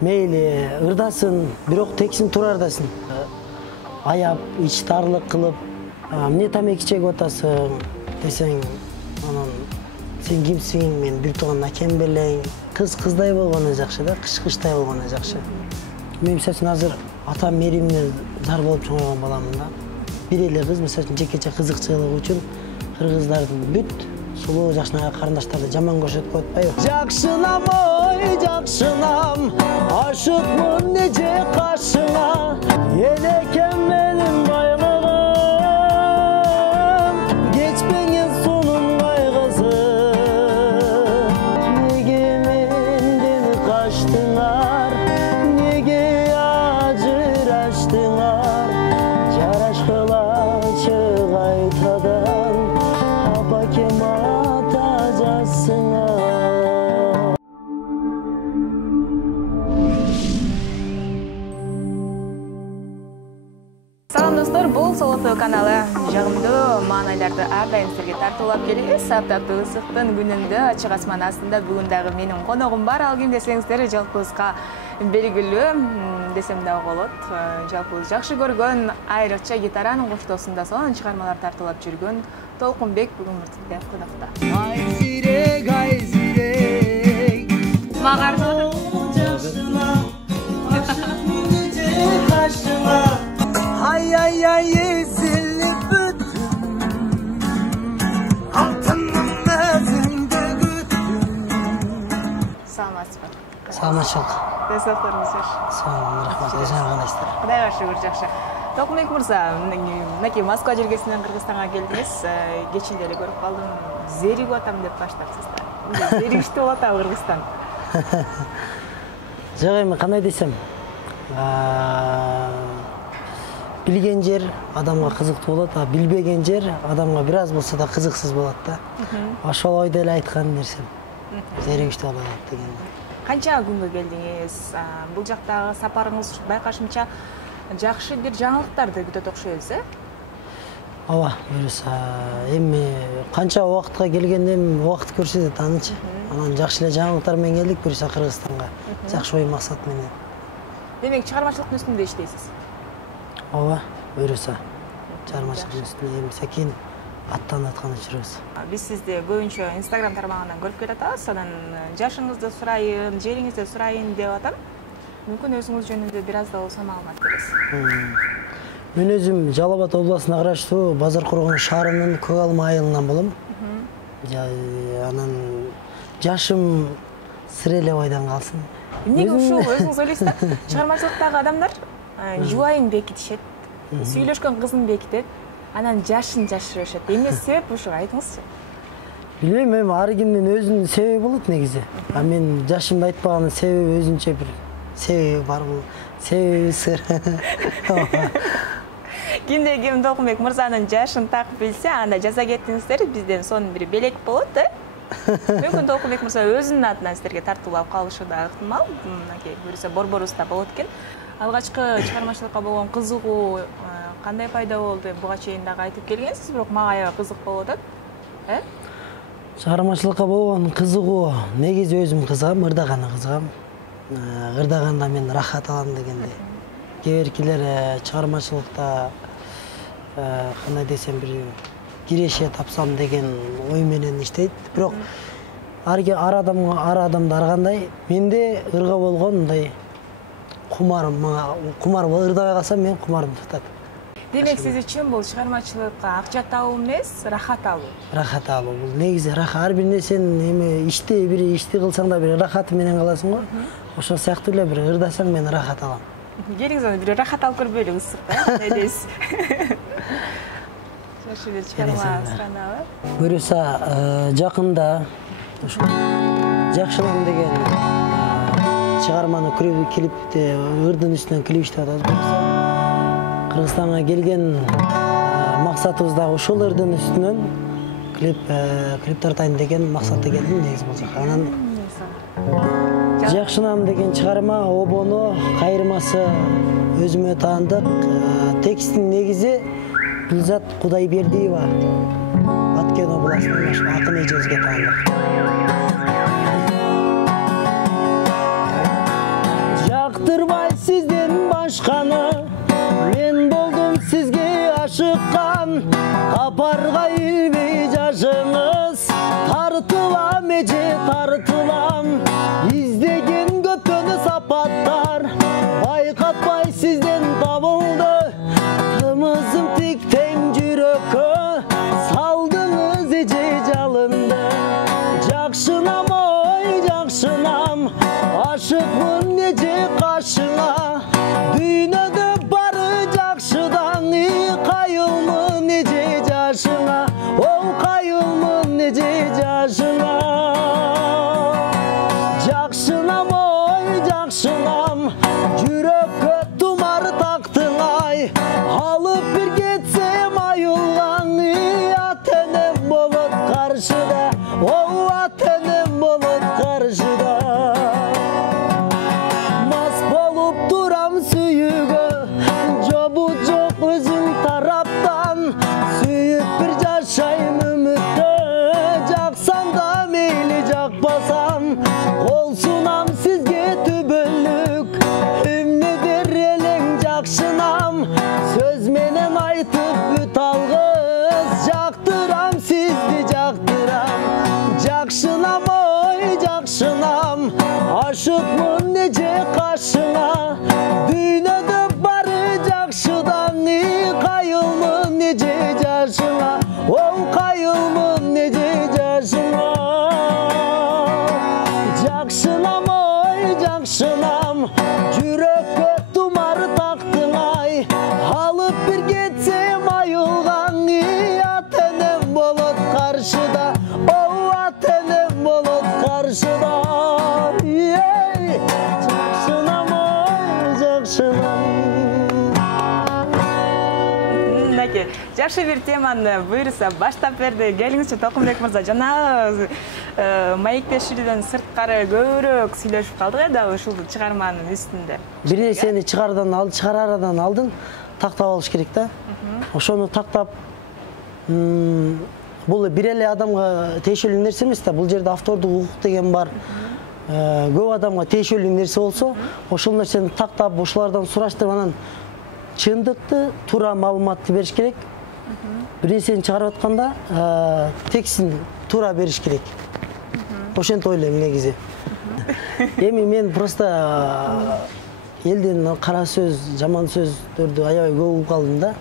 Meyli ырдасын, бирок тексин турардасың. Аяп, ич тарлык кылып, эмне тамеки чегип атасың десең, анан сен кимсиң, мен бир тууган акем белең. Кыз кыздай болгону жакшы да, кыш кыштай болгону жакшы. Мен мисалы азыр атам меримне зар болуп чоңойгон баламын да. Бир эле кыз мисалы жекече кызыкчылыгы үчүн кыргыздардын бүт сулуу жакшына карындаштарды жаман көрсөтүп атпайбы? Жакшынам ой, жакшынам, ашыкмын неже кашыңа, элекем менин байлыгым, кечпеңиз сунун кайгысы. Неге менден качтыңар, неге ажыраштыңар, жарашкылачы кайтадан, апакем ата жасыңар. Салам достор, бул Солото каналы жагымдуу маанайларды ар дайым силерге тартуулап келебиз. Аптаптык ысыктын күнүндө ачык асман астында бүгүн дагы менин коногум бар. Ал ким десеңиздер, жалпыбызга белгилүү десем дагы болот. Жалпыбыз жакшы көргөн, айрыкча гитаранын коштоосунда сонун чыгармалар тартуулап жүргөн Толкунбек бүгүн бизде конокто. Айзирек, айзирек, Магарды Ay ezilip büttüm, altının özünde güttüm. Саламатсызбы? Саламатчылык. Денсаулыктарыңыз жакшы. Sağ olun, rahmat. Özüne kandayсыздар? Кудайга шүгүр жакшы. Толкунбек мырза, мынакей Москва жергесинен Кыргызстанга келдиңиз. Кечинде эле көрүп калдым. Зеригип атам деп баштапсыздар. Зеригиштүү болуп атабы Кыргызстан? Жок, эми кандай десем, билген жер адамга кызыктуу болот, а билбеген жер адамга бир аз болсо да кызыксыз болот да. Ошол ойдо эле айткан нерсем. Зеригиштүү болот деген. Канча күнгө келдиңиз? Бул жактагы сапарыңыз байкашымча жакшы бир жаңылыктарды күтөт окшойбуз, Ооба, буюрса, эми канча убакытка келгендем убакыт көрсөтөт анычы. Анан жакшы эле жаңылыктар менен келдик буюрса Кыргызстанга. Жакшы ой максат менен. Демек, чыгармачылыктын үстүндө иштейсиз. Ооба, буюрса. Чыгармачылыктын үстүндө эми секин аттанып атканы жүрөбүз. Биз сизди көбүнчө Instagram тармагынан көрүп келатабыз. Анан жашыңызды сурайын, жериңизди сурайын деп атам. Мүмкүн өзүңүз жөнүндө бир аз да болсо маалымат бересиз. Мен өзүм Жалал Абад областына караштуу Базаркоргон шаарынын Көк Алма айылынан болом. Анан жашым сыр эле бойдон калсын. Эмнеге ушул өзүңүз ойлойсуз да? Чыгармачылыктагы адамдар жубайын бекитишет, сүйлөшкөн кызын бекитет, анан жашын жашырышат. Эмне себеп ушуга айтыңызчы? Билбейм, эми ар кимдин өзүнүн себеби болот негизи. А мен жашымды айтпаганын себеби өзүнчө бир себеби бар бул. Себеби сыр. Кимде ким Толкунбек мырзанын жашын так билсе, анда жаза кеттиңиздер, бизден сонун бир белек болот да. Мүмкүн Толкунбек мырза өзүнүн атынан силерге тартуулап калышы да ыктымал. Мынакей буюрса борборубузда болот экен. Алгачкы чыгармачылыкка болгон кызыгуу кандай пайда болду? Буга чейин дагы айтып келгенсиз, бирок мага аябай кызык болуп атат. Чыгармачылыкка болгон кызыгуу негизи өзүм кызыгам, ырдаганы кызыгам. Ырдаганда мен рахат алам дегенде. Кээ-биркилер чыгармачылыкта кандай десем бир киреше тапсам деген ой менен иштейт. Бирок ар адамда ар кандай, менде ырга болгон мындай кумар болуп ырдабай калсам мен кумарым тутат. Демек сиз үчүн бул чыгармачылыкка акча табуу эмес, рахат алуу. Рахат алуу. Бул негизи рахат. Ар бир нерсенин эми бир ишти кылсаң да бир рахаты менен каласың го. Ошол сыяктуу эле бир ырдасаң мен рахат алам. Келиңиз бир рахат алып көрбөйлү, ысык да, кандай дейсиз? Жакшы бир чыгарма сұранабы? Буюрса, жакында жакшынам деген чыгарманы клипти ырдын үстүнөн клип иштеп атабыз. Кыргызстанга келген максатыбыз дагы ушул ырдын үстүнөн клип тартайын деген максатта келдим негизи болсо. Анан жакшынам деген чыгарма обону кайырмасы өзүмө таандык. Текстин негизи Гүлзат Кудайбердиева Баткен областынын акын эжебизге таандык. жақтырбай сізден башқаны, мен болдым сізге ашыққан, қапарға илбей жашыңыз, тартылам еже тартылам, іздеген көпкөніс апаттар, байқатпай сізден табылды, тымызым тиктем жүрөккө, салдыңыз еже жалынды. Жақшынам ой жақшынам, ашықмын неже қашыңа, дүйнөдө бары жақшыдан, қайылмын неже жашыңа, ол қайылмын неже жашыңа. Жақшынам ой жақшынам, жүрөккө тумар тақтың ай, алып бір кетсем айылған, ата-энем болот қаршыда, оу ата-энем болот қаршыда. Мас болып турам сүйүүгө, жобу жок өзүң тараптан, сүйүп бир жашайм үмүттө, жаксам да мейли жакпасам, кол сунам сизге түбөлүк, эмнедир элең жакшынам, сөз менен айтып бүт алгыз, жактырам сизди жактырам, жакшынам ой жакшынам, ашыкмын неже кашыңа, дүйнөдө бары жакшыдан, кайылмын неже жашыңа, оу кайылмын неже жашыңа. Жақшынам ой жақшынам, жүрөккө тумар тақтың ай, алып бір кетсем айылған, ата-энем болот қаршыда, оу ата-энем болот қаршыда. Жақшынам ой жақшынам. Мінекей, жақсы бір теманы бұйырса баштап берді. Келіңізші Толқынбек мырза, жаңа маектешүүдөн сырткары көбүрөөк сүйлөшүп калдык да ушул чыгарманын үстүндө. Бир нерсени чыгарардан алдын тактап алыш керек да. Ошону тактап, бул бир эле адамга тиешелүү нерсе эмес да. Бул жерде автордук укук деген бар. Көп адамга тиешелүү нерсе болсо, ошол нерсени тактап, ошолордон сураштырып, анан чындыкты, туура маалыматты бериш керек. Бир нерсени чыгарып атканда, текстин туура бериш керек. Ошентип ойлойм негизи. Эми мен просто элдин кара сөз, жаман сөздөрдү аябай көп угуп калдым да.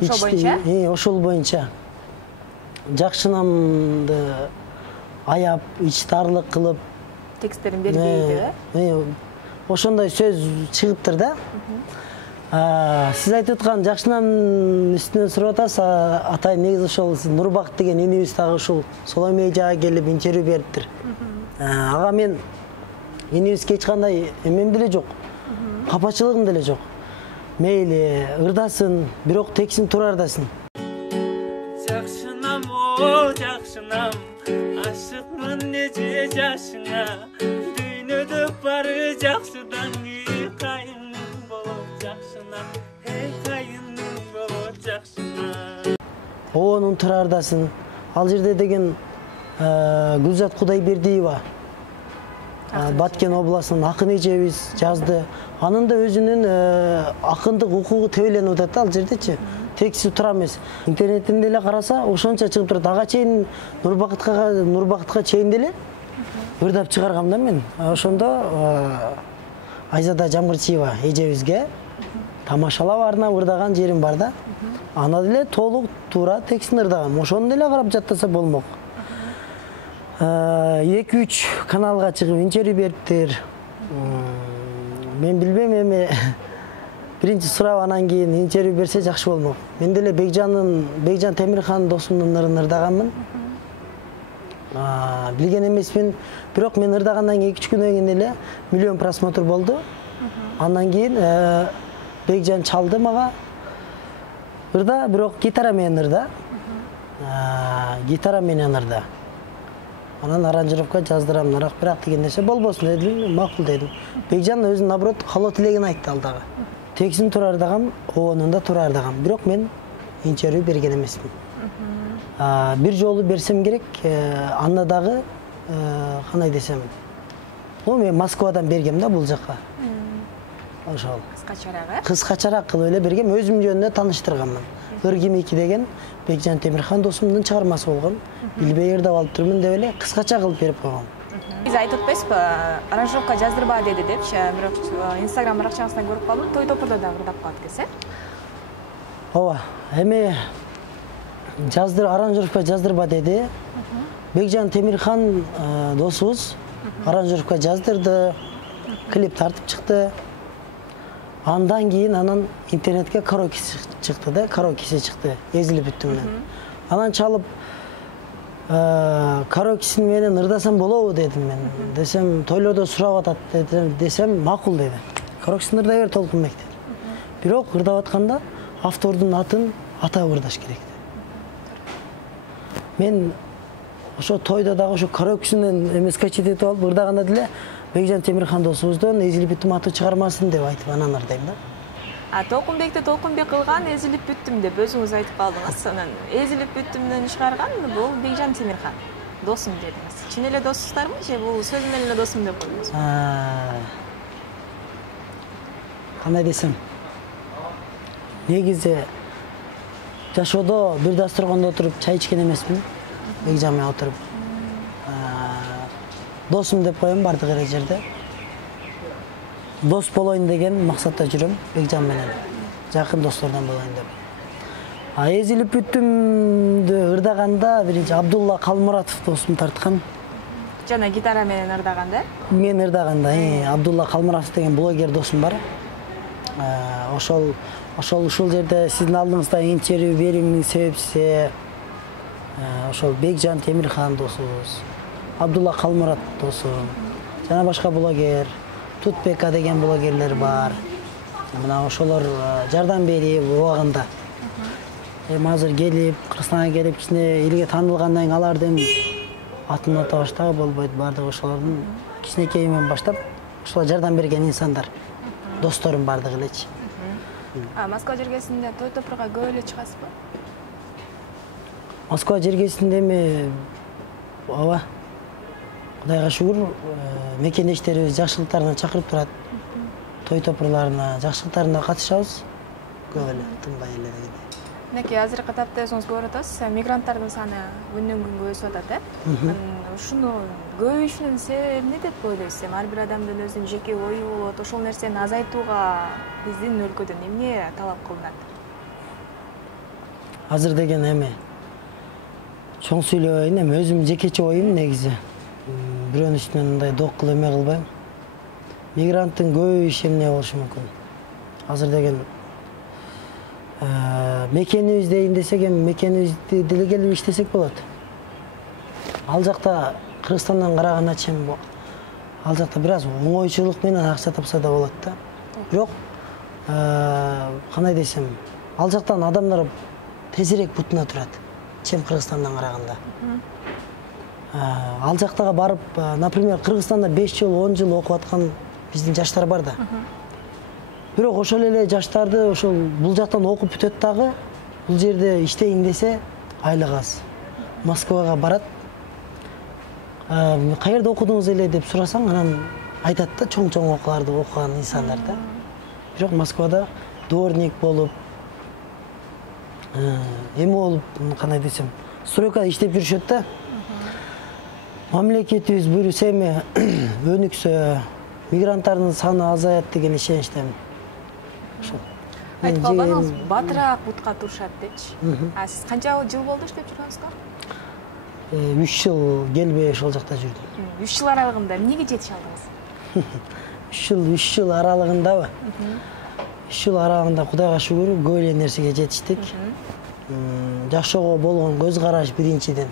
Ошол боюнча? Ошол боюнча. Жакшынамды аяп, ичтарлык кылып, тексттерин бербейди. Ошондой сөз чыгыптыр да. Сиз айтып аткан жакшынамдын үстүнөн сурап атасыз, атайын негизи ошол Нурбакыт деген энебиз дагы ушул Соломей жака келип интервью бериптир. Ага мен энебизге эч кандай эмем деле жок, капачылыгым деле жок. Мейли ырдасын, бирок текстин туура ырдасын. Жакшынам о жакшынам, ашыкмын неже жашыңа, дүйнөдө бары жакшыдан, кайының болот жакшына, кайының болот жакшына. Оонун туура ырдасын. Ал жерде деген Гүлзат Кудайбердиева, Баткен областынын акын эжебиз жазды. Анын да өзүнүн акындык укугу тебеленип атат ал жердечи. Тексти туура эмес. Интернеттен деле караса ошончо чыгып турат. Ага чейин Нурбакытка чейин деле ырдап чыгаргам да мен. Ошондо Айзада Жамгырчиева эжебизге тамашалап арнап ырдаган жерим бар да. Ана деле толук туура текстин ырдагам. Ошону деле карап жаттаса болмок. 2-3 каналга чыгып интервью бериптир. Мен билбейм, эми биринчи сурап анан кийин интервью берсе жакшы болмок. Мен деле Бекжан Темирхан досумдун ырын ырдаганмын. Билген эмесмин, бирок мен ырдагандан кийин 2-3 күндөн кийин эле миллион просмотр болду. Андан кийин Бекжан чалды мага. Ырда, бирок гитара менен ырда. Гитара менен ырда. Анан аранжировка жаздырам, нарак бирак деген нерсе болбосун дедим, макул дедим. Бекжан өзүнүн наоборот калоо тилегин айтты ал дагы. Текстин туура ырдагам, оонун да туура ырдагам. Бирок мен интервью берген эмесмин. Бир жолу берсем керек, анда дагы кандай десем. Мен Москвадан бергем да бул жака. ошол. Кыскачараак Кыскачараак кылып эле бергем, өзүм жөнүндө тааныштырганмын. Ыргим-2 деген Бекжан Темирхан досумдун чыгармасы болгон. Билбей ырдап алып турмун деп эле кыскача кылып берип койгон. Биз айтып атпайсызбы, аранжировка жаздырба деди депчи, бирок Instagram баракчаңыздан көрүп калдым, той топурда да ырдап калат экенсиз. Ооба, эми аранжировка жаздырба деди. Бекжан Темирхан досубуз аранжировка жаздырды, клип тартып чыкты. Андан кийин анан интернетке караокеси чыкты да, караокеси чыкты, эзилип бүттүм менен. Анан чалып караокесин менен ырдасам болобу дедим мен. Десем, тойлордо сурап атат десем, макул деди. Караокесин ырдай бер Толкунбек деди. Бирок ырдап атканда автордун атын атап ырдаш керек деди. Мен ошо тойдо дагы ошо караокесинен эмеске четип алып ырдаганда деле Бекжан Темирхан досубуздун эзилип бүттүм аты чыгармасын деп айтып анан ырдайм да. Толкунбекти Толкунбек кылган эзилип бүттүм деп өзүңүз айтып калдыңыз. Анан эзилип бүттүмдөн чыгарган бул Бекжан Темирхан досум дедиңиз. Чын эле доссуздарбы же бул сөз менен эле досум деп койдуңуз? Кандай десем, негизи жашоодо бир дасторгондо отуруп чай ичкен эмесмин. Бекжан менен отуруп досум деп коем бардык эле жерде. Дос болоюн деген максатта жүрөм Бекжан менен. Жакын достордон болоюн деп. Эзилип бүттүмдү ырдаганда биринчи Абдулла Калмуратов досум тарткан. Жана гитара менен ырдаганда? Мен ырдаганда Абдулла Калмуратов деген блогер досум бар. Ушул жерде сиздин алдыңызда интервью берүүмдүн себепчиси ошол Бекжан Темирхан досубуз, Абдулла Калмурат досум, жана башка блогер, Тутбека деген блогерлер бар. Мына ошолор жардам берип убагында. Азыр келип, Кыргызстанга келип, кичине элге таанылгандан кийин алардын атын ата баштагы болбойт, бардыгы ошолордун кичинекейинен баштап, ошолор жардам берген инсандар. Досторум бардыгы элечи. Москва жергесинде той топурга көп эле чыгасызбы? Москва жергесинде эми ооба. Кудайга шүгүр, мекендештерибиз жакшылыктарына чакырып турат. Той топурларына, жакшылыктарына катышабыз. Көп эле, тынбай эле дегендей. Минекей азыркы тапта өзүңүз көрүп атасыз, мигранттардын саны күндөн күнгө өсүп атат, Ушуну көбөйүшүнүн себеби эмне деп ойлойсуз? Ар бир адамдын өзүнүн жеке ою болот. Ошол нерсени азайтууга биздин өлкөдөн эмне талап кылынат? Азыр деген эми чоң сүйлөбөйүн, эми өзүм жекече оюм негизи. Бирөөнүн үстүнөн мындай док кылып эме кылбайм. Мигранттын көбөйүшү эмне болушу мүмкүн? Азыр деген мекенибиз дейин десек, эми мекенибизди деле келип иштесек болот. Ал жакта Кыргызстандан караганда ал жакта бир аз оңойчулук менен акча тапса да болот да. Бирок кандай десем, ал жактан адамдар тезирээк бутуна турат, чем Кыргызстандан караганда. Ал жактага барып, например, Кыргызстанда 5 жыл, 10 жыл окуп аткан биздин жаштар бар да. Бирок ошол эле жаштарды ошол бул жактан окуп бүтөт дагы, бул жерде иштейин десе айлык аз. Москвага барат. Каерде окудуңуз эле деп сурасаң, анан айтат да, чоң-чоң окууларды окуган инсандар да. Бирок Москвада дворник болуп, эме болуп, кандай десем, стройкада иштеп жүрүшөт да. Мамлекетибиз буйруса эми өнүксө, мигранттардын саны азаят деген ишеничтемин. Ошол. Айтып калбадыңыз, батыраак бутка турушат депчи. Сиз канча жыл болду иштеп жүргөнүзгө? 3 жыл келбей ошол жакта жүрдүм. 3 жыл аралыгында эмнеге жетише алдыңыз? 3 жыл аралыгындабы? 3 жыл аралыгында Кудайга шүгүр көп эле нерсеге жетиштик. Жашоого болгон көз караш биринчиден.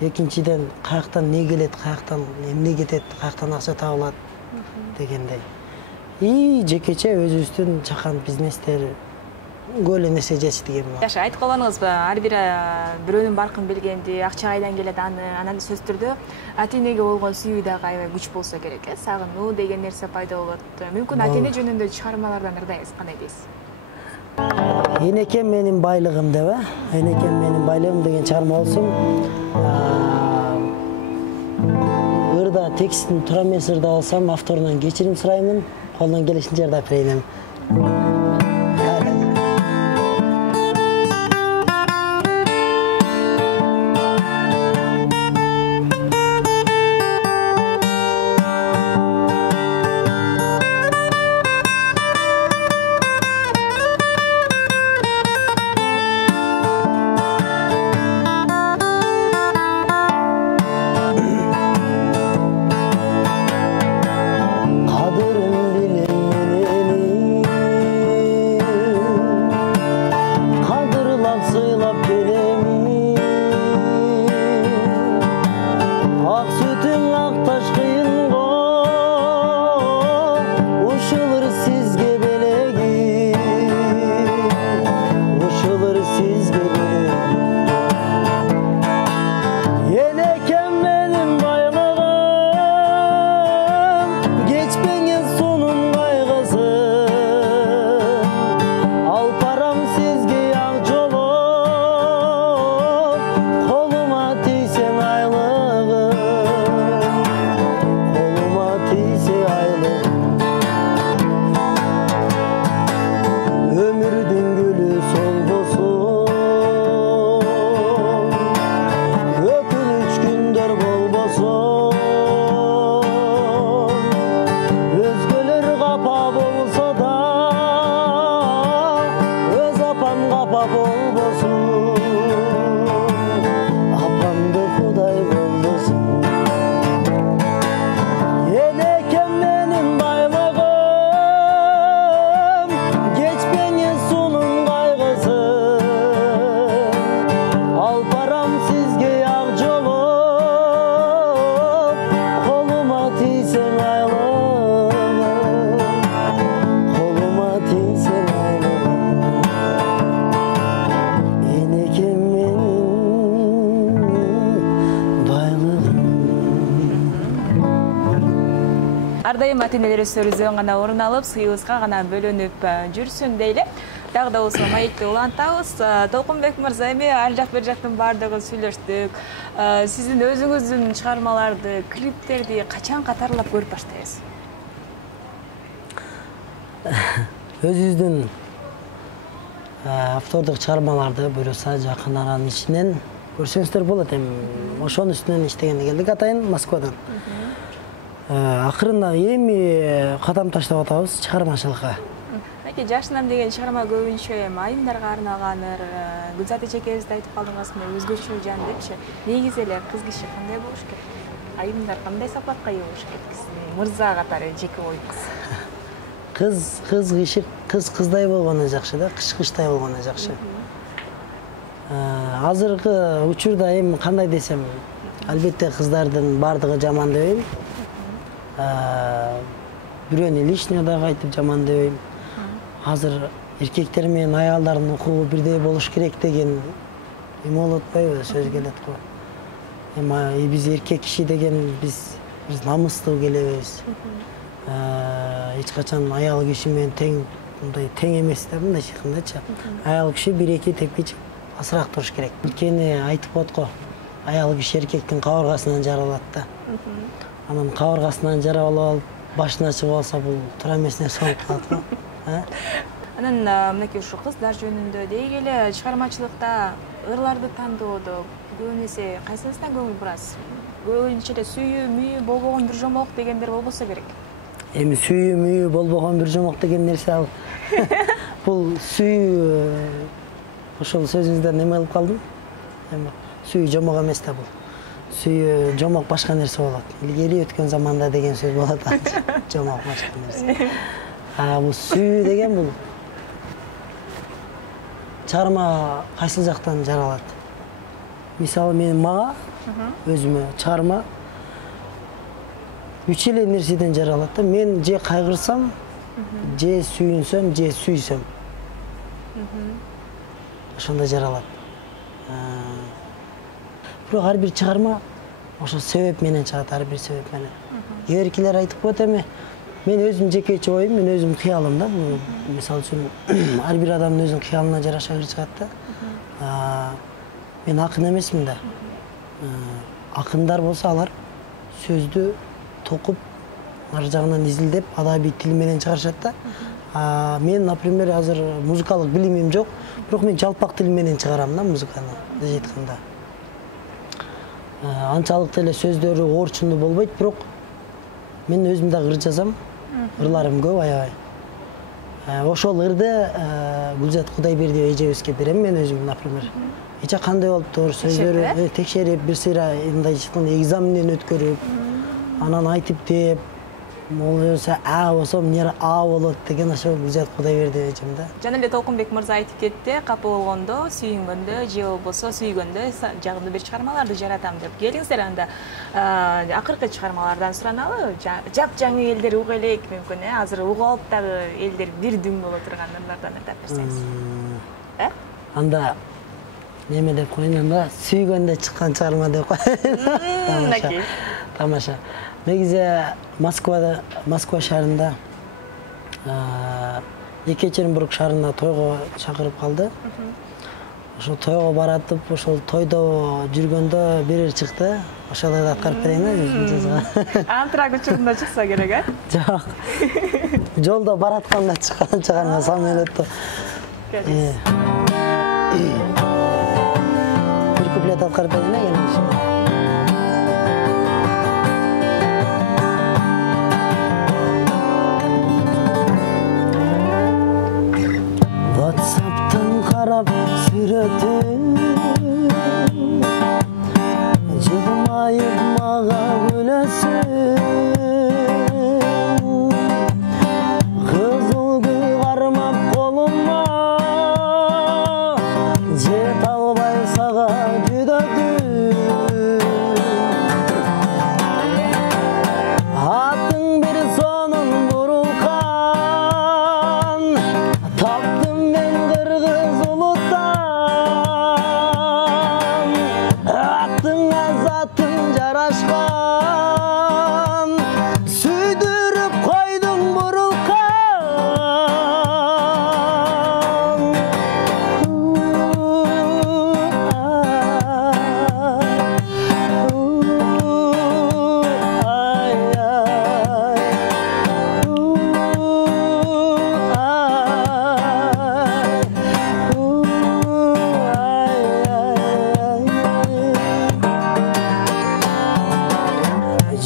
Экинчиден каяктан не келет, каяктан эмне кетет, каяктан акча табылат дегендей. Жекече өзүбүздүн чакан бизнестер көп эле нерсе жетиштик эми. Жашы, айтып калбадыңызбы, ар бир бирөөнүн баркын билгенди, акча кайдан келет анан сөз түрдө ата-энеге болгон сүйүү дагы аябай күч болсо керек, сагынуу деген нерсе пайда болот. Мүмкүн ата-эне жөнүндө чыгармалардан ырдайсыз, кандай дейсиз? Энекем менин байлыгым деп, Энекем менин байлыгым деген чыгарма болсун. ырда текстин туура эмес ырда алсам авторунан кечирим сураймын, колунан келишинче жардап берейин. Ардайым матинелер өсөрүзөн гана орун алып, сыйыбызга гана бөлөнүп жүрсүн дейле. Дагы да болсо маекти улантабыз. Толкунбек мырза, эми ар жак бир жактын баардыгын сүйлөштүк. Сиздин өзүңүздүн чыгармаларды, клиптерди качан катарлап көрүп баштайсыз? Өзүбүздүн автордук чыгармаларды буюрса жакын аранын ичинен көрсөңүздөр болот. Эми ошонун үстүнөн иштегенде келдик атайын Москвадан. Акырында эми кадам таштап атабыз чыгармачылыкка. Эки жашынам деген чыгарма көбүнчө айымдарга арналганыр. Гүлзат эчекебиз да айтып калдыңыз, өзгөчө жан депчи. Негизи эле кыз киши кандай болуш керек? Айымдар кандай сапатка ээ болуш керек? Сиздин мырза катары жеке оюңуз. Кыз киши кыздай болгону жакшы да, кыш кыштай болгону жакшы. Азыркы учурда эми кандай десем, албетте кыздардын бардыгы жаман дебейм. Бирөөнү лишний да айтып жаман дебейм. Азыр эркектер менен аялдардын укугу бирдей болуш керек деген эме болуп атпайбы, сөз келет го. Эми биз эркек киши деген биз намыстуу келебиз. Эч качан аял киши менен тең эмес да, мындайча айткандачы. Аял киши 1-2 тепкич асыраак туруш керек. Анткени айтып коет го, аял киши эркектин кабыргасынан жаралат да. Анан кабыргасынан жаралып алып, башына чыгып алса, бул туура эмес нерсе болуп калат го. Анан мынакей ушу кыздар жөнүндө дейгеле, чыгармачылыкта ырларды тандоодо көбүн эсе кайсысынан көңүл бурасыз? Көбүнчө эле сүйүү, мүйүү болбогон бир жомок дегендер болбосо керек. Эми сүйүү, мүйүү болбогон бир жомок деген нерсе ал. Бул сүйүү ошол сөзүңүздөн неме кылып калдым. Эми сүйүү жомок эмес да бул. Сүйүү жомок башка нерсе болот. Илгери өткөн заманда деген сөз болот. Жомок башка нерсе. Бул сүйүү деген бул чыгарма кайсы жактан жаралат? Мисалы мага өзүмө чыгарма 3 эле нерседен жаралат да. Мен же кайгырсам, же сүйүнсөм, же сүйсөм. Ошондо жаралат. Бирок ар бир чыгарма ошо себеп менен чыгат, ар бир себеп менен. Кээ биркилер айтып коет эми, мен өзүм жекече оюм, мен өзүм кыялым да. Бул мисалы үчүн ар бир адамдын өзүнүн кыялына жараша чыгат да. Мен акын эмесмин да. Акындар болсо алар сөздү токуп ар жагынан изилдеп адабий тил менен чыгарышат да. Мен, например, азыр музыкалык билимим жок, бирок мен жалпак тил менен чыгарам да музыканы, бизче айтканда. Анчалык эле сөздөрү орчундуу болбойт, бирок мен өзүм да ыр жазам. Ырларым көп аябай. Ошол ырды Гүлзат Кудайбердиева эжебизге берем мен өзүм, например. Эче кандай болуптур, сөздөрү текшерип, бир сыйра мындай экзаменден өткөрүп, анан айтып деп, болсо А болсо эмне А болот деген ошо Гүлзат Кудайбердиева эжем да. Жана эле Толкунбек мырза айтып кетти, капа болгондо, сүйүнгөндө же болбосо сүйгөндө жагымдуу бир чыгармаларды жаратам деп. Келиңиздер анда акыркы чыгармалардан сураналы. Жап-жаңы элдер уга элек мүмкүн, азыр уга алып дагы элдер бир дүң боло турган ырлардан айтып берсеңиз. Анда неме деп коеюн, анда сүйгөндө чыккан чыгарма деп коеюн. Тамаша. Негизи Москва шаарында Екатеринбург шаарына тойго чакырып калды. Ошол тойго баратып, ошол тойдо жүргөндө бир чыкты. Ошолорду аткарып берейин өзүм. Антрак учурунда чыкса керек, Жок. Жолдо баратканда чыккан чыгарма самолетто. Бир куплет аткарып берейин. WhatsApp'tan karab süretin Yılmayıp mağa gülesin Kızıl gül karmap koluma Jet albay sağa güdödün Atın bir sonun vurulkan Taptım ben kırgız uluttan Attın azatın jaraşkan Süydürüp koydun burulkan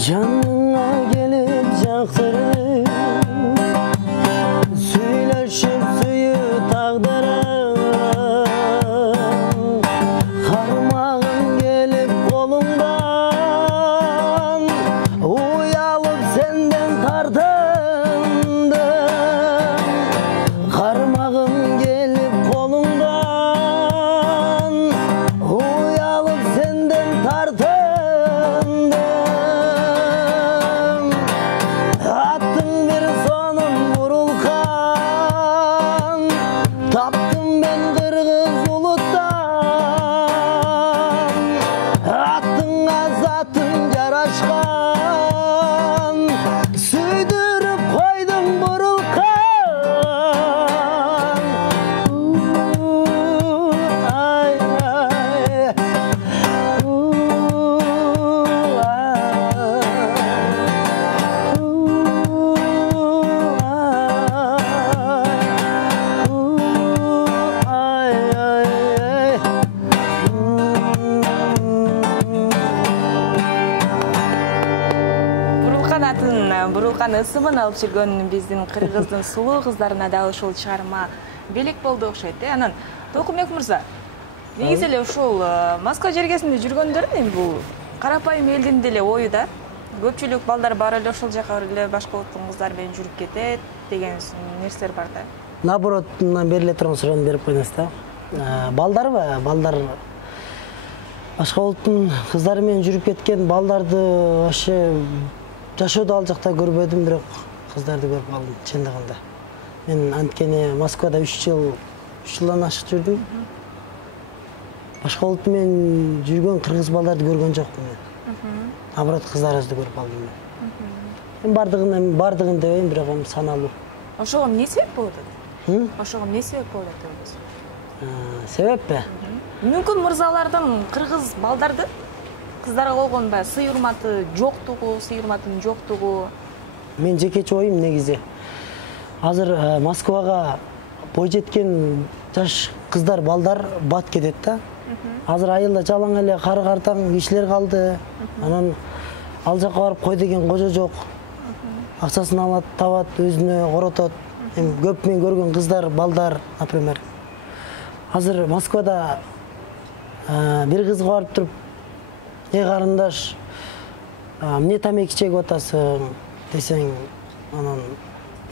Canına gelip çaktırır Söyleşip suyu tağdırır Karmağın gelip kolundan Uyalıp senden tartındım Karmağın gelip kolundan Uyalıp senden tartındım Attın bir sonun vurulkan Taptım ben kırgız uluttan Attın azatın jaraşkan Süydürüp koydun burulkan Ay ay Бурулкан ысымын алып жүргөн биздин кыргыздын сулуу кыздарына дагы ушул чыгарма белек болду окшойт. Анан Толкунбек мырза, негизи эле ушул Москва жергесинде жүргөндөрүн эми бул карапайым элдин деле ою да. Көпчүлүк балдар баары эле ошол жака эле башка улуттун кыздары менен жүрүп кетет деген нерселер бар да. Наоборот, бериле турган суроону берип коюңуз да. Балдарбы? Балдар башка улуттун кыздары менен жүрүп кеткен балдарды вообще жашоодо ал жакта көрбөдүм, бирок кыздарды көрүп алдым чындыгында. Мен анткени Москвада 3 жылдан ашык жүрдүм. Башка улут менен жүргөн кыргыз балдарды көргөн жокмун мен. Наоборот, кыздарыбызды көрүп алдым мен. Бардыгын дебейм, бирок саналуу. Ошого эмне себеп болот? Ошого эмне себеп болот атабыз? Себеппи? Мүмкүн мырзалардын кыргыз балдарды кыздарга болгон баягы сый урматы жоктугу, сый урматынын жоктугу? Мен жекече оюм негизи азыр Москвага бой жеткен жаш кыздар, балдар бат кетет да. Азыр айылда жалаң эле кары картаң кишилер калды. Анан ал жака барып кой деген кожо жок. Акчасын алат, табат, өзүнө коротот. Эми көп мен көргөн кыздар, балдар, например. Азыр Москвада бир кызга барып туруп, карындаш, эмне тамеки чегип атасың десең, анан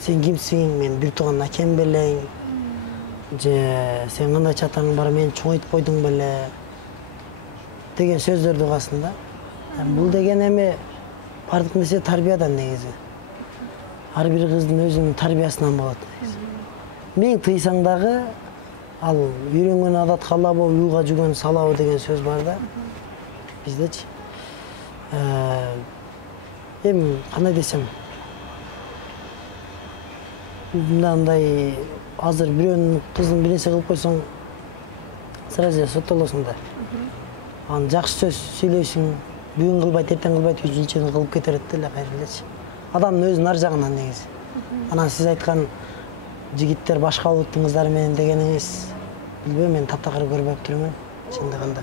сен кимсиң, мен бир тууган акем белең, же сен кандай чатаң бар, мен чоңойтуп койдуң беле деген сөздөрдү угасың да. Бул деген эми бардык нерсе тарбиядан негизи. Ар бир кыздын өзүнүн тарбиясынан болот. Мен тыйсаң дагы ал үйрөнгөн адат калабы, уйга жүгөн салабы деген сөз бар да. Биздечи. Эми кандай десем, мындай азыр бирөөнүн кызын бир нерсе кылып койсоң, сразу соттолосуң да. Анан жакшы сөз сүйлөйсүң, бүгүн кылбайт, эртең кылбайт, үчүнчүсүн кылып кетерет деле кайрылычы. Адамдын өзүнүн ар жагынан негизи. Анан сиз айткан жигиттер башка улуттун кыздары менен дегениңиз, билбейм, мен таптакыр көрбөп турмун, чындыгында.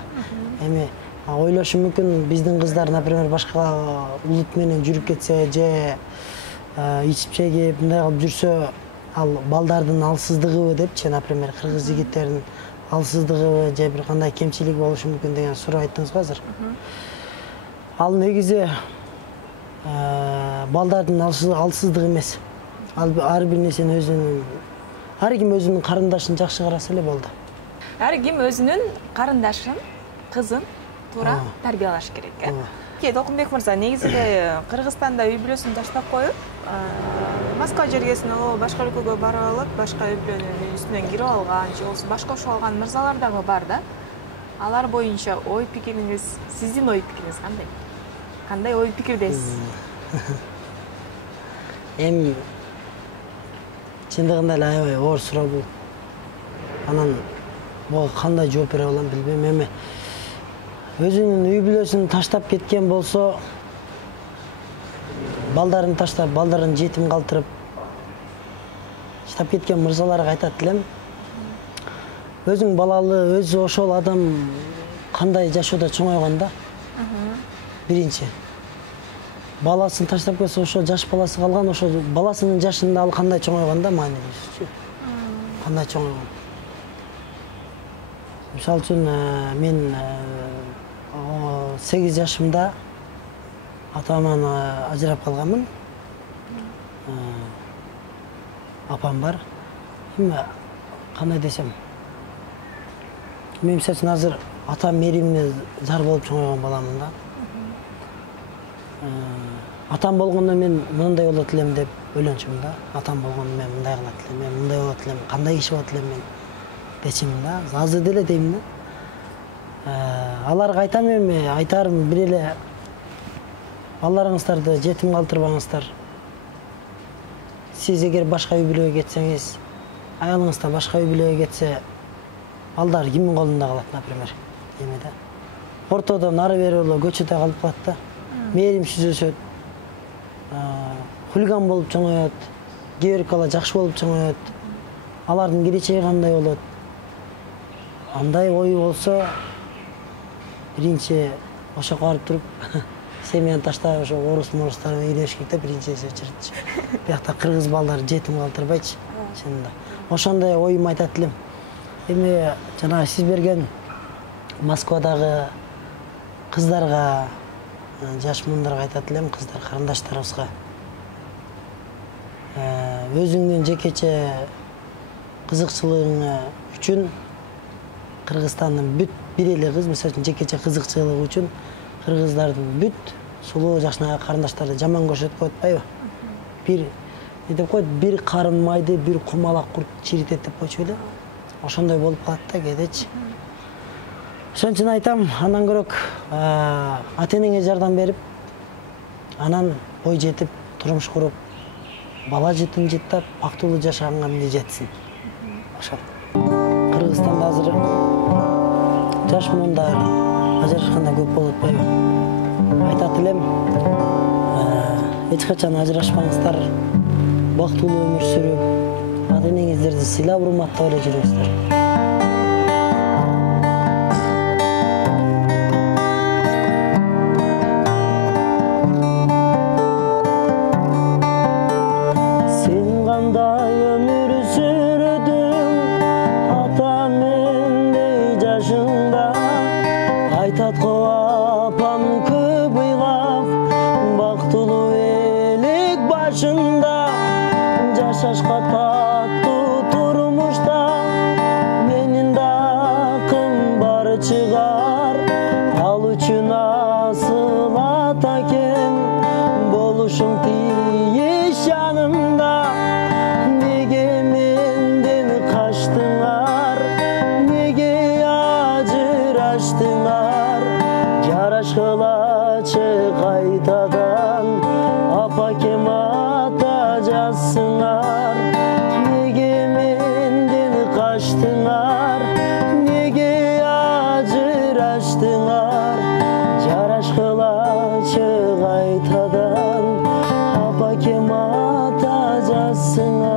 Эми ойлошум мүмкүн биздин кыздар, например, башка улут менен жүрүп кетсе, же ичип чегип, мындай кылып жүрсө, ал балдардын алсыздыгыбы депчи, например, кыргыз жигиттеринин алсыздыгыбы же бир кандай кемчилиги болушу мүмкүн деген суроо айттыңыз го азыр. Ал негизи балдардын алсыздыгы эмес. Ал ар бир нерсени өзүнүн, ар ким өзүнүн карындашын жакшы караса эле болду. Ар ким өзүнүн карындашын, кызын туура тарбиялаш керек. Толкунбек мырза, негизи Кыргызстанда үй бүлөсүн таштап коюп, Москва жергесине башка өлкөгө барып алып, башка үй бүлөнүн үстүнөн кирип алган, же болбосо башка ошо алган мырзалар дагы бар да. Алар боюнча ой пикириңиз, сиздин ой пикириңиз кандай? Кандай ой пикирдесиз? Эми чындыгында эле аябай оор суроо бул. Анан буга кандай жооп бере алам билбейм. Эми өзүнүн үй бүлөсүн таштап кеткен болсо, балдарын таштап, балдарын жетим калтырып таштап кеткен мырзаларга айтат элем. Өзүң балалы, өзү ошол адам кандай жашоодо чоңойгон да? Биринчи. Баласын таштап кетсе, ошо жаш баласы калган, ошо баласынын жашында ал кандай чоңойгон да, маанилүүсү. Кандай чоңойгон. Мисалы үчүн, мен 8 жашымда атаман ажырап калганмын. Апам бар. Эми кандай десем, мен мисалы үчүн азыр атам меримине зар болуп чоңойгон баламын да. Атам болгондо мен мындай болот элем деп ойлончумун да. Атам болгондо мен мындай кылат элем, мен мындай болот элем, кандай киши болот элем мен дечимин да. Азыр деле дейм да. Аларга айтам, эми айтарым бир эле, балдарыңыздарды жетим калтырбаңыздар. Сиз эгер башка үй бүлөгө кетсеңиз, аялыңыз да башка үй бүлөгө кетсе, балдар кимдин колунда калат, например, эми да. Ортодо нары бери эле көчөдө калып калат да. Мээримсиз өсөт. Хулиган болуп чоңоет, кээ бирки бала жакшы болуп чоңоет. Алардын келечеги кандай болот? Андай ой болсо, биринчи ошого барып туруп, семьяны таштап, ошо орус-морустар менен үйлөнүш керек да, биринчи очередчи. Биякта кыргыз балдарды жетим калтырбайчы, чынында. Ошондой оюм айтат элем. Эми жанагы сиз берген Москвадагы кыздарга, жаш муундарга айтат элем, кыздар карындаштарыбызга. Өзүңдүн жекече кызыкчылыгың үчүн Кыргызстандын бүт бир эле кыз, мисалы үчүн жекече кызыкчылыгы үчүн кыргыздардын бүт сулуу жакшынакай карындаштарды жаман көрсөтүп атпайбы? Бир не деп коет, бир карын майды бир кумалак курт чиритет деп койчу эле. Ошондой болуп калат да кээдечи. Ошон үчүн айтам, андан көрөк ата-энеңе жардам берип, анан бой жетип, турмуш куруп, бала жыттап, бактылуу жашаганга эмне жетсин. Ошол. Кыргызстанда азыр жаш муундар ажырашканда көп болуп атпайбы? айтат элем, эч качан ажырашпаңыздар, бактылуу өмүр сүрүп, ата энеңиздерди сыйлап, урматтап эле жүрүңүздөр. Сен кандай өмүр сүрдүң, ата мендей жашыңда, айтат го апам көп ыйлап, бактылуу элек башында, жашашка таттуу турмушта, менин да акым бар чыгар, ал үчүн асыл ата экен, болушуң тийиш жанымда. Неге менден качтыңар, неге ажыраштыңар, жарашкылачы кайтадан, апакем ата жазсыңар. Неге менден качтыңар, неге ажыраштыңар, жарашкылачы кайтадан, апакем ата жазсыңар.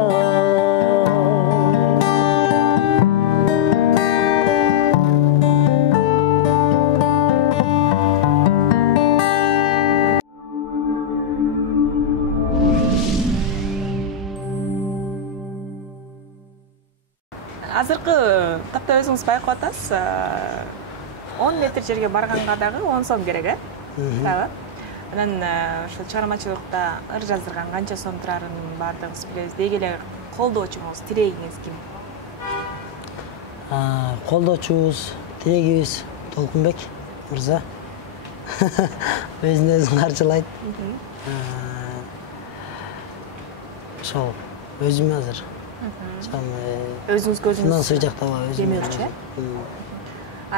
Азыркы тапта өзүңүз байкап атасыз, 10 метр жерге барганга дагы 10 сом керек, Тагы. Анан ошол чыгармачылыкта ыр жаздырган канча сом турарын баардыгыбыз билебиз. Деги эле колдоочуңуз, тирегиңиз ким? Колдоочубуз, тирегибиз Толкунбек мырза. Өзүн өзү каржылайт. Ошол өзүм азыр. Өзүңүз көзүңүз Мындан сыйжактап өзүм. демөөрчү,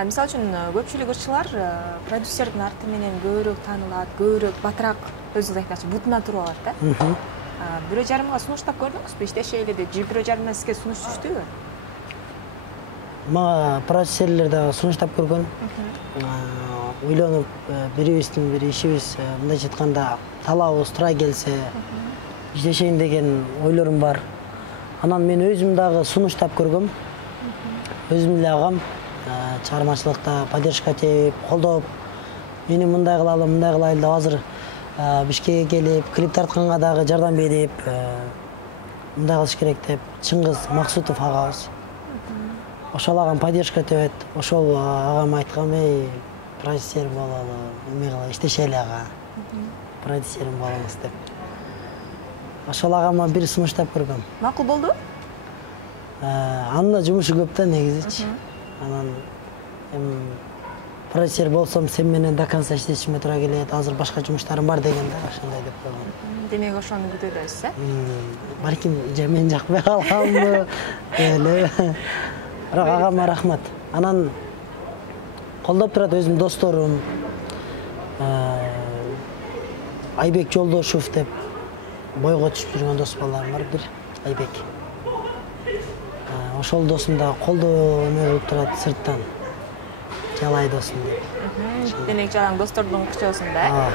мисалы үчүн көпчүлүк ырчылар продюсердин арты менен көбүрөөк таанылат, көбүрөөк батыраак өзүңүз айтканча бутуна туруп алат да. 1,5 сунуштап көрдүңүзбү? Иштешели деп 1,5 сизге сунуш түштүбү? Мага продюсерлер дагы сунуштап көргөн. Ойлонуп, бирибиздин бир ишибиз мындайча айтканда талабыбыз туура келсе, иштешейин деген ойлорум бар. Анан мен өзүм дагы сунуштап көргөм. Өзүм эле агам чыгармачылыкта поддержка тээп, колдоп, мени мындай кылалы, мындай кылайлы деп азыр Бишкекке келип, клип тартканга дагы жардам берип, мындай кылыш керек деп Чыңгыз Максутов агабыз. Ошол агам поддержка тебет. Ошол агам айткан, продюсер бололу, эме кылалы, иштешели ага. Продюсерим болоңуз деп. Ошол агама бир сунуштап көргөм. Макул болду? Анын да жумушу көп да негизичи. Анан продюсер болсом сен менен до конца иштешиме туура келет, азыр башка жумуштарым бар деген да, ошондой деп койгон. Демек ошону күтөбүз, Балким мен жакпай каламбы, эле. Бирок агама рахмат. Анан колдоп турат өзүм досторум. Айбек Жолдошев деп бойго түшүп жүргөн дос балдарым бар, бир Айбек. Ошол досум да колдоо эме кылып турат сырттан. Жалай досум деп. Демек жалаң достордун кучоосунда.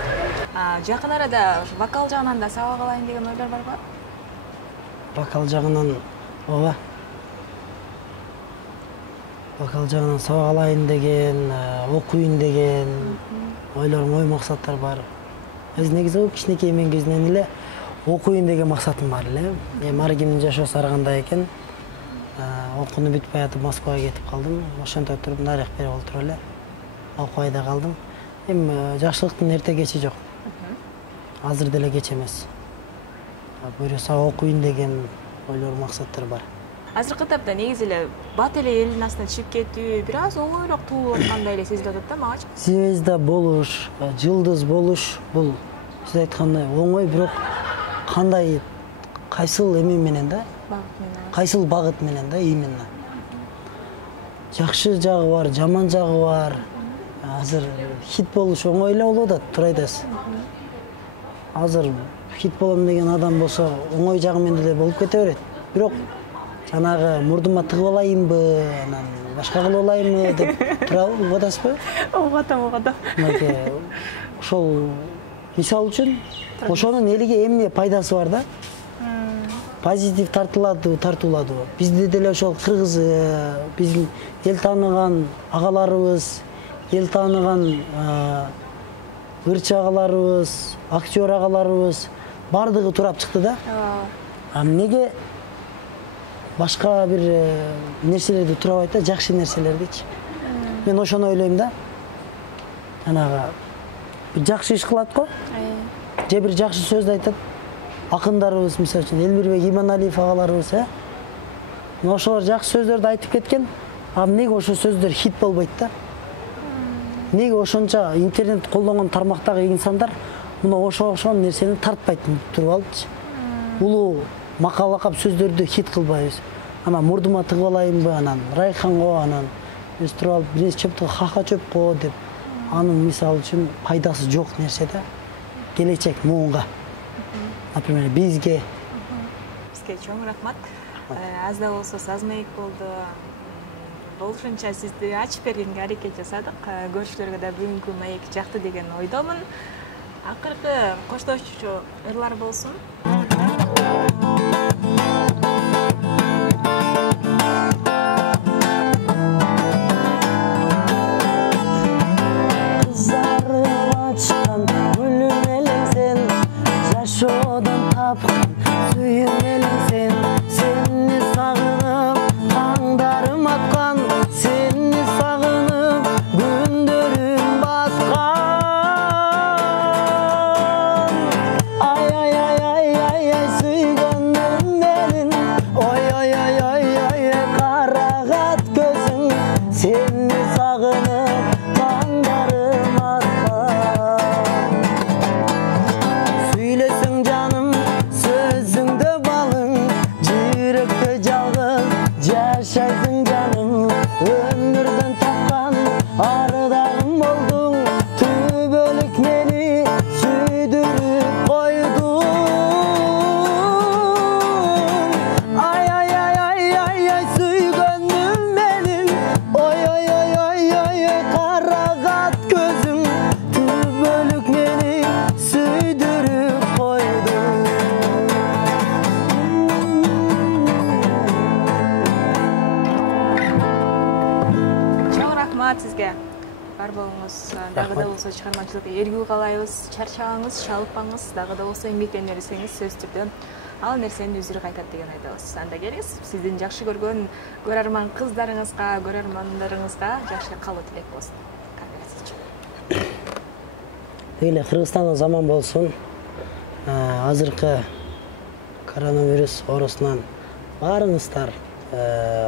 Жакын арада вокал жагынан да сабак алайын деген ойлор барбы? Вокал жагынан ооба. Вокал жагынан сабак алайын деген, окуйын деген ойлорум, ой максаттар бар. Өз негизи кичинекей мен кезинен эле окуйын деген максатым бар эле. Ар кимдин жашоосу ар кандай экен. Окууну бүтпөй атып Москвага кетип калдым. Ошентип туруп нарых берип отуруп эле окубай да калдым. Жакшылыктын эрте кечи жок. Азыр деле кеч эмес. Буюрса окуйын деген ойлор, максаттар бар. Азыркы тапта негизи эле бат эле элдин астына чыгып кетүү бир аз оңойлок туулуп аткандай эле сезилип атат да магачы. Звезда болуш, жылдыз болуш бул сиз айткандай оңой, бирок кандай кайсыл эме менен да? Кайсыл багыт менен да именно. Жакшы жагы бар, жаман жагы бар. Азыр хит болуш оңой эле болуп атат, туура айтасыз. Азыр хит болом деген адам болсо оңой жагы менен эле болуп кете берет. Бирок жанагы мурдума тыгып алайынбы, анан башка кылып алайынбы деп тура угуп атасызбы? Угуп атам. ошол мисал үчүн ошонун элге эмне пайдасы бар да? Позитив тартууладыбы? Бизде деле ошол кыргыз биздин эл тааныган агаларыбыз, эл тааныган ырчы агаларыбыз, актер агаларыбыз бардыгы турап чыкты да. Эмнеге башка бир нерселерди турабайт да, жакшы нерселердичи? Мен ошону ойлойм да. Анага жакшы иш кылат го. Же бир жакшы сөздү айтат. Акындарыбыз, мисалы үчүн Элмирбек Иманалиев агаларыбыз, ошолор жакшы сөздөрдү айтып кеткен. Эмнеге ошол сөздөр хит болбойт да? Неге ошонча интернет колдонгон тармактагы инсандар мына ошон нерсени тартпайт туруп алчы? Улуу макал-лакап сөздөрдү хит кылбайбыз. Ана мурдума тыгып алайынбы, анан Райханго, анан биз туруп алып бир чөптү хаха чөпкө деп. Анын мисалы үчүн пайдасы жок нерсе да. Келечек муунга. Например, бизге чоң рахмат. Аз да болсо саз маек болду. Болушунча сизди ачып бергенге аракет жасадык. Көрүүчүлөргө да бүгүнкү маек жакты деген ойдомун. Акыркы коштошчу ырлар болсун. Жашоодон тапкан сүйүм элең сен, сени сагынып таңдарым аткан, сени сагынып күндөрүм баткан. Ай ай ай ай ай ай сүйгөнүм менин, ой ой ой ой ой карагат көзүң, сени сагынып таңдарым аткан. Сөйлесің жаным, сөзіңді балың, жүректі жалғыз жашайсың жаным. Өмірден тапқан ардағым болдың, түбөлік мені сүйдіріп қойдың. Ай ай ай ай ай ай сүйгөнүм менин, ой ой ой ой ой карагат көзүң, түбөлүк мени сүйдіріп қойдың. Чоң рахмат сизге. Бар болуңуз. Дагы да болсо чыгармачылыкка эргүү каалайбыз. Чарчабаңыз, шалыппаңыз, дагы да болсо эмгектенип берсеңиз сөзсүз түрдө ал нерсенин өзүрү кайтат деген ойдобуз. Анда келиңиз, сиздин жакшы көргөн көрөрман кыздарыңызга, көрөрмандарыңызга жакшы калуу тилек болсун. Эле Кыргызстанда заман болсун. Азыркы коронавирус оорусунан баарыңыздар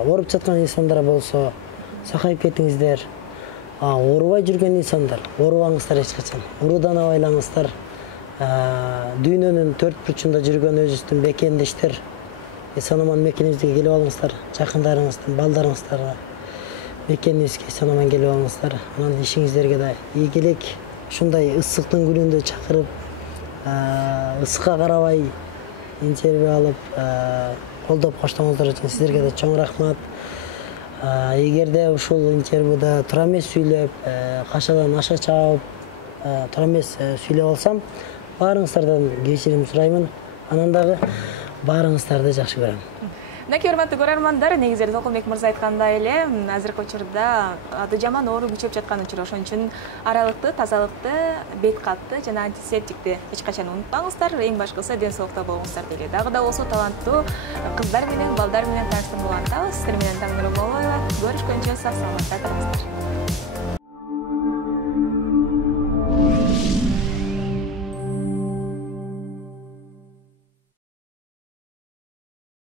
ооруп жаткан инсандар болсо сакайып кетиңиздер. Оорубай жүргөн инсандар оорубаңыздар эч качан. Уурудан абайлаңыздар. Дүйнөнүн төрт бурчунда жүргөн өзүбүздүн бекендештер эсен-аман мекенибизге келип алыңыздар. Жакындарыңыздын, балдарыңыздарга мекенибизге эсен-аман келип алыңыздар. Анан ишиңиздерге да ийгилик. Ушундай ысыктын күнүндө чакырып, ысыкка карабай интервью алып, колдоп коштоңуздар үчүн сиздерге да чоң рахмат. Эгерде ушул интервьюда туура эмес сүйлөп, кашадан аша чаап, туура эмес сүйлөп алсам, баарыңыздардан кечирим сураймын. Анан дагы баарыңыздарды жакшы көрөм. Мынакей урматтуу көрөрмандар, негизи Толкунбек мырза айткандай эле, азыркы учурда аты жаман оору күчөп жаткан учур, ошон үчүн аралыкты, тазалыкты, бет катты жана антисептикти эч качан унутпаңыздар. Эң башкысы ден соолукта болуңуздар дейли. Дагы да болсо таланттуу кыздар менен, балдар менен тааныштырып улантабыз. Сиздер менен Таңнура Болоева. Көрүшкөнчө сак саламатта калыңыздар.